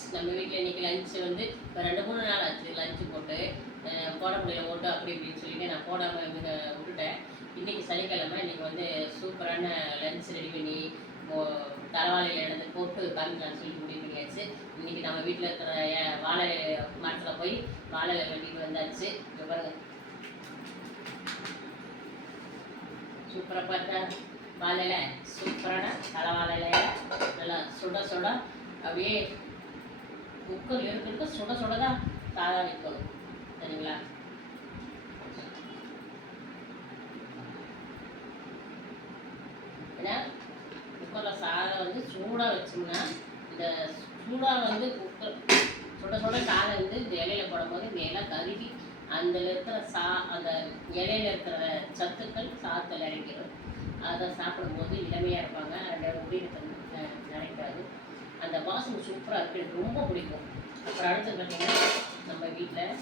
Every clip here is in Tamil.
ஃப்ரெண்ட்ஸ், நம்ம வீட்டில் இன்றைக்கி லஞ்சு வந்து இப்போ 2-3 நாள் ஆச்சு லஞ்சு போட்டு போட முடியல ஓட்டு அப்படி இப்படின்னு சொல்லிட்டு நான் போடாமல் விட்டுட்டேன். இன்றைக்கி சனிக்கிழமை, இன்றைக்கி வந்து சூப்பரான லஞ்ச் ரெடி பண்ணி தலைவாழையில் எடுத்து போட்டு காமிக்கலான்னு சொல்லி முடிவு பண்ணியாச்சு. இன்றைக்கி நம்ம வீட்டில் இருக்கிற வாழை மரத்தில் போய் வாழை வெட்டிட்டு வந்தாச்சு. இப்போ பாருங்கள், சூப்பராக பார்த்தா வாழையில் சூப்பரான தலைவாழையில் நல்லா சுட சுட அப்படியே குக்கர் இருக்கிறதுக்கு சுட சுட தான் சாதம் வைக்கணும். சரிங்களா? ஏன்னா குக்கரில் சாதம் வந்து சூடாக வச்சோம்னா இந்த சூடாக வந்து குக்கர் சுட சுட சாதம் வந்து இந்த இலையில போடும்போது இந்த இலை கருகி அந்த இருக்கிற அந்த இலையில இருக்கிற சத்துக்கள் சாதத்தில் இறங்கிடும். அதை சாப்பிடும்போது இளமையாக இருப்பாங்க. ரெண்டு முடிவு நினைக்காது. அந்த வாசனை சூப்பராக இருக்குது, எனக்கு ரொம்ப பிடிக்கும். அப்புறம் அடுத்து பார்த்தீங்கன்னா நம்ம வீட்டில்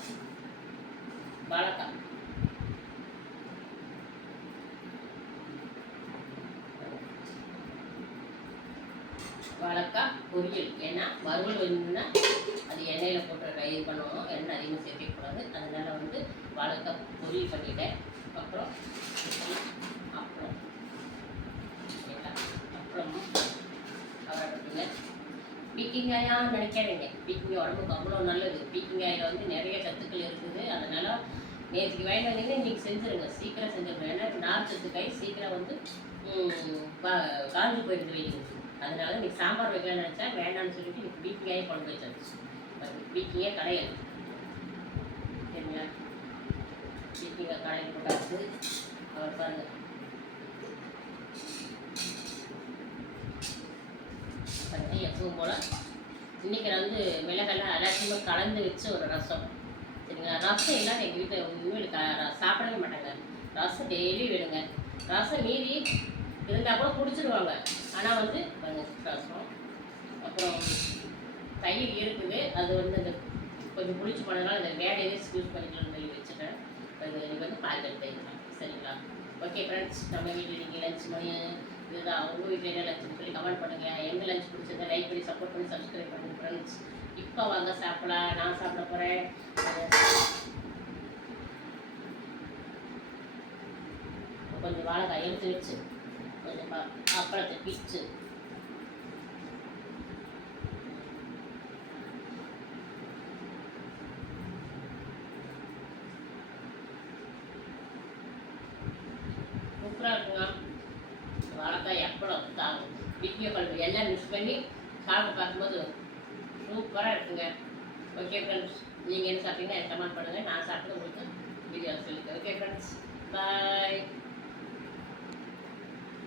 வாழைக்காய் பொரியல். ஏன்னா வறுவல் வேணும்னா அது எண்ணெயில் போட்டு இது பண்ணணும், எண்ணெய் அதிகமாக சேர்க்கக்கூடாது. அதனால வந்து வாழைக்காய் பொரியல் பண்ணிட்டேன். அப்புறம் அப்புறம் அவரை பற்றிங்க பீக்கிங்காயா நினைக்காதீங்க. பீக்கிங்காய் உடம்புக்கு அவ்வளோ நல்லது. பீக்கிங்காயில் வந்து நிறைய சத்துக்கள் இருக்குது. அதனால் நேற்றுக்கு வாங்கிட்டு வந்தீங்கன்னா இன்றைக்கி செஞ்சுருங்க, சீக்கிரம் செஞ்சுருங்க. ஏன்னா நார் சத்துக்காய் சீக்கிரம் வந்து காஞ்சி போயிடுது வெயில். அதனால இன்றைக்கி சாம்பார் வைக்கலாம்னு நினச்சா வேண்டாம்னு சொல்லிட்டு இன்றைக்கி பீக்கிங்காயே குழம்பு வச்சாச்சு. பீக்கிங்காய் கடையல். சரிங்களா? பீக்கிங்காய் கடையில் போட்டாச்சு. அவர் பாருங்கள், எப்பவும் போல் இன்றைக்கி நான் வந்து மிளகெல்லாம் எல்லாத்தையுமே கலந்து வச்சு ஒரு ரசம். சரிங்களா? ரசம் எல்லாம் எங்கள் வீட்டில் உண்மையில் சாப்பிடவே மாட்டாங்க. ரசம் டெய்லி வேணுங்க. ரசம் மீறி இருந்தால் கூட குடிச்சிடுவாங்க. ஆனால் வந்து ரசம் அப்புறம் தயிர் இருக்குது. அது வந்து அந்த கொஞ்சம் புளிச்சு போனதுனால அந்த வேலையே யூஸ் பண்ணிக்கலாம்னு சொல்லி வச்சுட்டேன். அது வந்து பாக்கெட் தயிர் தான். சரிங்களா? ஓகே ஃப்ரெண்ட்ஸ், நம்ம வீட்டில் இன்றைக்கி லஞ்ச் மணி இதுதான். உங்கள் வீட்டில் என்ன லஞ்சுன்னு சொல்லி கமெண்ட் பண்ணுங்கள். எங்கள் லஞ்ச் பிடிச்சிருந்தா லைக் பண்ணி சப்போர்ட் பண்ணி சப்ஸ்கிரைப் பண்ணுங்கள் ஃப்ரெண்ட்ஸ். இப்போ வாங்க சாப்பிடலாம். நான் சாப்பிட போகிறேன். கொஞ்சம் வாழைக்காய் எடுத்து வச்சு கொஞ்சம் அப்பளத்தை பிச்சு சூப்பராக இருக்குங்க. வாழைக்காய் எப்பளம் வீட்டில் குழம்பு எல்லாம் மிக்ஸ் பண்ணி சாப்பிட்டு பார்க்கும்போது சூப்பராக இருக்குங்க. ஓகே ஃப்ரெண்ட்ஸ், நீங்கள் என்ன சாப்பிட்டீங்கன்னா கமெண்ட் பண்ணுங்கள். நான் சாப்பிட்டு உங்களுக்கு வீடியோ சொல்லியிருக்கேன். Okay friends.